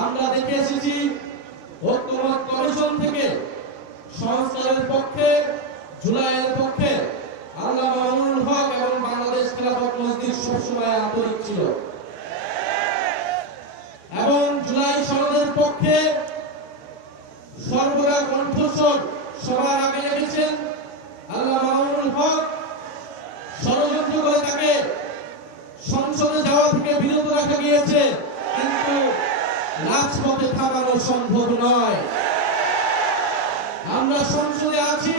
আমরা দেখে এসেছি ঐক্যমত কমিশন থেকে সংস্কারের পক্ষে, জুলাইয়ের পক্ষে আল্লামা মামুনুল হক এবং বাংলাদেশ খেলাফত মজলিস সবসময় আন্তরিক ছিল এবং জুলাই সনদের পক্ষে সর্বদা কণ্ঠস্বর সবার আগে রেখেছেন। আল্লামা মামুনুল হক ষড়যন্ত্র করে তাকে সংসদে যাওয়া থেকে বিরত রাখা গিয়েছে, কিন্তু রাজপথে থামানো সম্ভব নয়। আমরা সংসদে আছি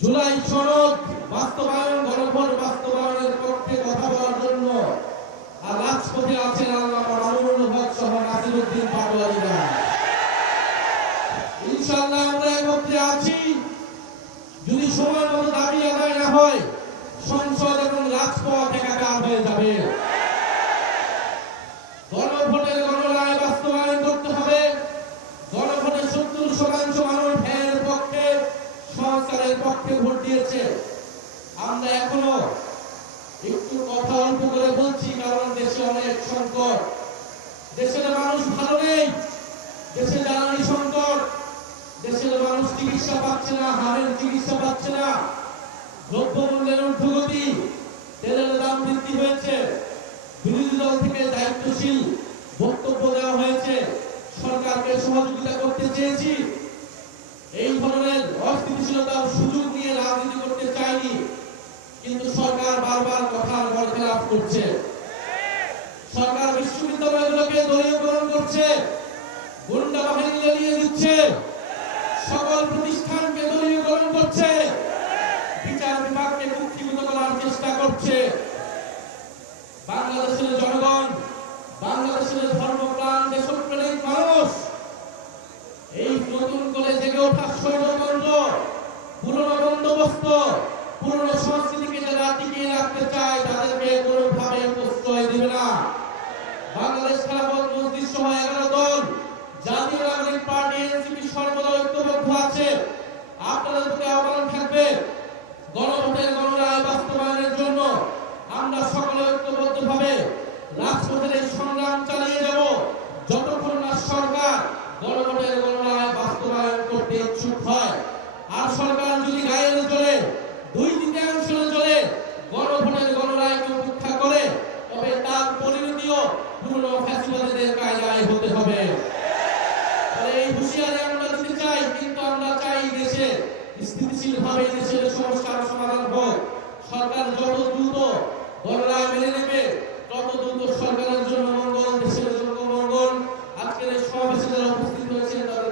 জুলাই সনদ বাস্তবায়ন, গণভোট বাস্তবায়নের পক্ষে কথা বলার জন্য, আর রাজপথে আছেন আল্লামা মামুনুল হক সহ নাসিরউদ্দিন পাটোয়ারীরা। ইনশাআল্লাহ আমরা একত্রে আছি। যদি সময় মতো দাবি আদায় না হয়, সংসদ এবং রাজপথ একাকার হয়ে যাবে। গণভোটের গণরায় বাস্তবায়ন করতে হবে। গণভোটে ৭০% মানুষ এর পক্ষে, সংস্কারের পক্ষে ভোট দিয়েছে। আমরা এখনো একটু কথা অল্প করে বলছি, কারণ দেশে অনেক সংকট, দেশের মানুষ ভালো নেই, দেশে জ্বালানি সংকট, দেশের মানুষ চিকিৎসা পাচ্ছে না, হাড়ের চিকিৎসা পাচ্ছে না, দ্রব্যমূল্যের ঊর্ধ্বগতি, তেলের দাম বৃদ্ধি হয়েছে। বিরোধী দল থেকে দায়িত্বশীল বক্তব্য দেওয়া হয়েছে, সরকারকে সহযোগিতা করতে চেয়েছি। এই ধরনের অস্থিতিশীলতার সুযোগ নিয়ে রাজনীতি করতে চাইনি, কিন্তু সরকার বারবার কথার বরখেলাপ করছে। সরকার বিশ্ববিদ্যালয়গুলোকে দলীয়করণ করছে, গুন্ডা বাহিনী লেলিয়ে দিচ্ছে, সকল প্রতিষ্ঠানকে দলীয়করণ করছে, বিচার বিভাগকে মুক্তিভূত করার চেষ্টা করছে। বাংলাদেশের জনগণ, বাংলাদেশের ধর্মপ্রাণ দেশপ্রেমিক মানুষ এই নতুন করে জেগে ওঠা স্বৈরতন্ত্র, পুরনো বন্দোবস্ত, পুরনো সংস্কৃতিকে যারা টিকিয়ে রাখতে চায় তাদেরকে কোনোভাবে প্রশ্রয় দেবে না। বাংলাদেশ খেলাফত মজলিস সহ 11 দল, জাতীয় নাগরিক পার্টি, এনসিপি সর্বদা ঐক্যবদ্ধ আছে। আপনাদের প্রতি আহ্বান থাকবে, গণভোটের গণরায় বাস্তবায়নের জন্য আমরা সকলে ঐক্যবদ্ধভাবে রাজপথের এই সংগ্রাম চালিয়ে যাব, যতক্ষণ না সরকার গণভোটের গণরায় বাস্তবায়ন করতে ইচ্ছুক হয়। আর সরকার যদি গায়ের জোরে, 2/3 জোরে গণভোটের গণরায়কে উপেক্ষা করে, তবে তার পরিণতিও পুরনো ফ্যাসিবাদীদের কায়দায় হতে হবে। এই হুঁশিয়ারি আমরা দিতে চাই, কিন্তু আমরা চাই দেশে স্থিতিশীলভাবে দেশের সমস্যার সমাধান হোক। সরকার যত দ্রুত গণরায় মেনে নেবে, তত দ্রুত সরকারের জন্য মঙ্গল, দেশের জন্য মঙ্গল। আজকের এই সমাবেশে যারা উপস্থিত হয়েছেন তাদের